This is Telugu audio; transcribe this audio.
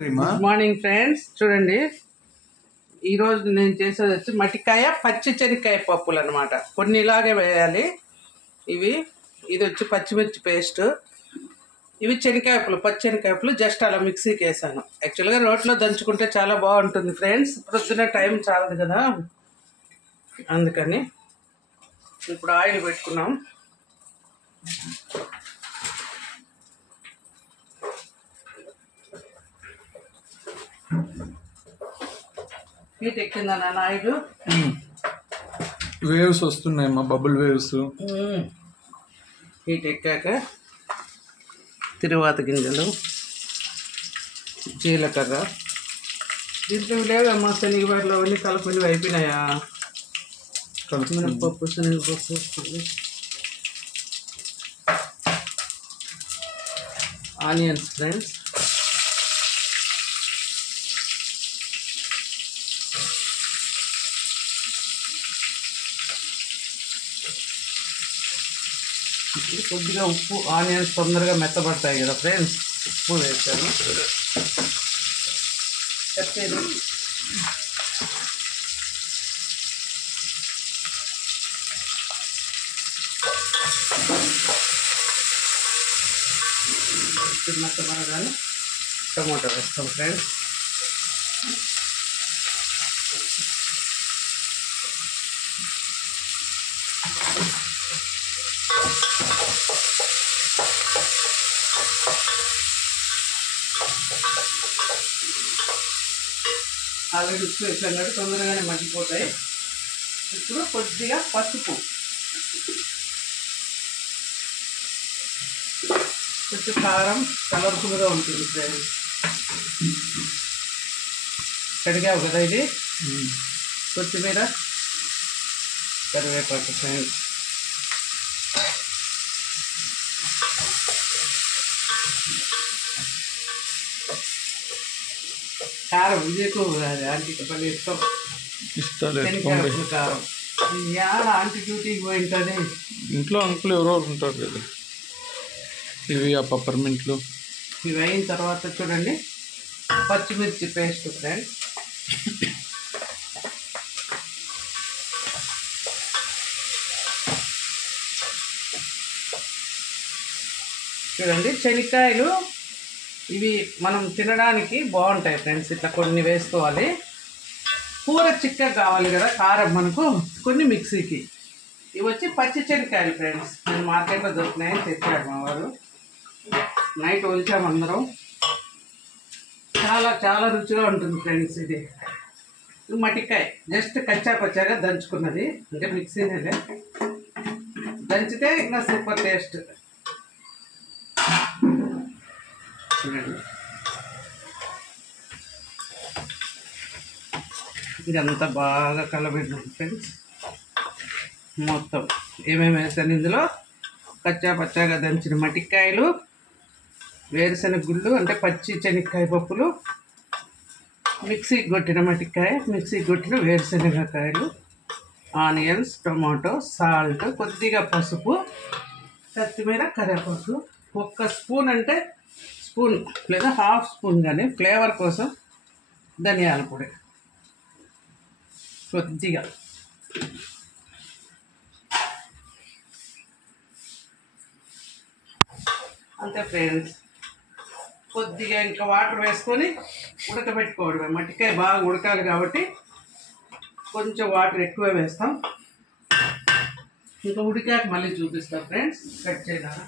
Good morning friends. చూడండి, ఈరోజు నేను చేసేది వచ్చి మట్టికాయ పచ్చి శనక్కాయ పప్పులు అనమాట. కొన్ని ఇలాగే వేయాలి. ఇది వచ్చి పచ్చిమిర్చి పేస్ట్, ఇవి శనక్కాయపులు, పచ్చి శనక్కాయపులు జస్ట్ అలా మిక్సీకి వేసాను. యాక్చువల్గా రోట్లో దంచుకుంటే చాలా బాగుంటుంది ఫ్రెండ్స్. ప్రొద్దున టైం చాలదు కదా, అందుకని ఇప్పుడు ఆయిల్ పెట్టుకున్నాం. హీట్ ఎక్కిందా నాన్న ఆయిల్? వేవ్స్ వస్తున్నాయి మా బబుల్ వేవ్స్. హీట్ ఎక్కాక తిరువాత గింజలు, జీలకర్ర, దీంట్లో లేవమ్మా శనగబాయలు అవన్నీ కలుపుని అయిపోయినాయా? మినపప్పు, శనగపప్పు, ఆనియన్స్ ఫ్రెండ్స్, కొద్దిగా ఉప్పు. ఆనియన్స్ తొందరగా మెత్తబడతాయి కదా ఫ్రెండ్స్, ఉప్పు వేసాను. మెత్తబడగానే టమాటో వేస్తాం ఫ్రెండ్స్. ఆల్రెడీ ఉప్పు వేసాం కాబట్టి తొందరగానే మగ్గిపోతాయి. ఇప్పుడు కొద్దిగా పసుపు, కొంచెం కారం, కలర్ఫుల్గా ఉంటుంది ఫ్రెండ్స్. కడిగావు కదా ఇది, కొత్తిమీర, కరివేపాకు ఫ్రెండ్స్. కారం ఇది ఎక్కువ ఆంటీకి పని ఇష్టం, శనగకాయ కారం. యాడ ఆంటీ డ్యూటీకి పోయి ఉంటుంది, ఇంట్లో అంకులు ఎవరెవరు ఉంటారు కదా. ఇవి ఆ పప్పర్మెంట్లు. ఇవి అయిన తర్వాత చూడండి పచ్చిమిర్చి పేస్ట్ ఫ్రెండ్స్. చూడండి, శనక్కాయలు ఇవి మనం తినడానికి బాగుంటాయి ఫ్రెండ్స్. ఇట్లా కొన్ని వేసుకోవాలి. కూర చిక్కగా కావాలి కదా కారం మనకు, కొన్ని మిక్సీకి. ఇవి వచ్చి పచ్చి శనక్కాయలు ఫ్రెండ్స్. నేను మార్కెట్లో దొరికినాయని తెచ్చాడు మా వారు. నైట్ ఒలిచాము అందరం. చాలా చాలా రుచిగా ఉంటుంది ఫ్రెండ్స్. ఇది మట్టికాయ జస్ట్ కచ్చా పచ్చాగా దంచుకున్నది, అంటే మిక్సీనే దంచితే ఇంకా సూపర్ టేస్ట్. చూడండి, ఇదంతా బాగా కలబెట్టాం ఫ్రెండ్స్. మొత్తం ఏమేమి వేసాను ఇందులో: కచ్చా పచ్చాగా దంచిన మట్టికాయలు, వేరుశనగ గుళ్ళు అంటే పచ్చి శనక్కాయ పప్పులు, మిక్సీకి కొట్టిన మట్టికాయ, మిక్సీకి కొట్టిన వేరుశనగకాయలు, ఆనియన్స్, టొమాటో, సాల్ట్, కొద్దిగా పసుపు, కొత్తిమీర, కరివేపాకు. ఒక్క స్పూన్ అంటే స్పూన్ లేదా హాఫ్ స్పూన్ కానీ ఫ్లేవర్ కోసం ధనియాల పొడి కొద్దిగా. అంతే ఫ్రెండ్స్. కొద్దిగా ఇంకా వాటర్ వేసుకొని ఉడకబెట్టుకోవడమే. మట్టికాయ బాగా ఉడకాలి కాబట్టి కొంచెం వాటర్ ఎక్కువ వేస్తాం. ఇంకా ఉడికాక మళ్ళీ చూపిస్తాం ఫ్రెండ్స్. కట్ చేయాలి.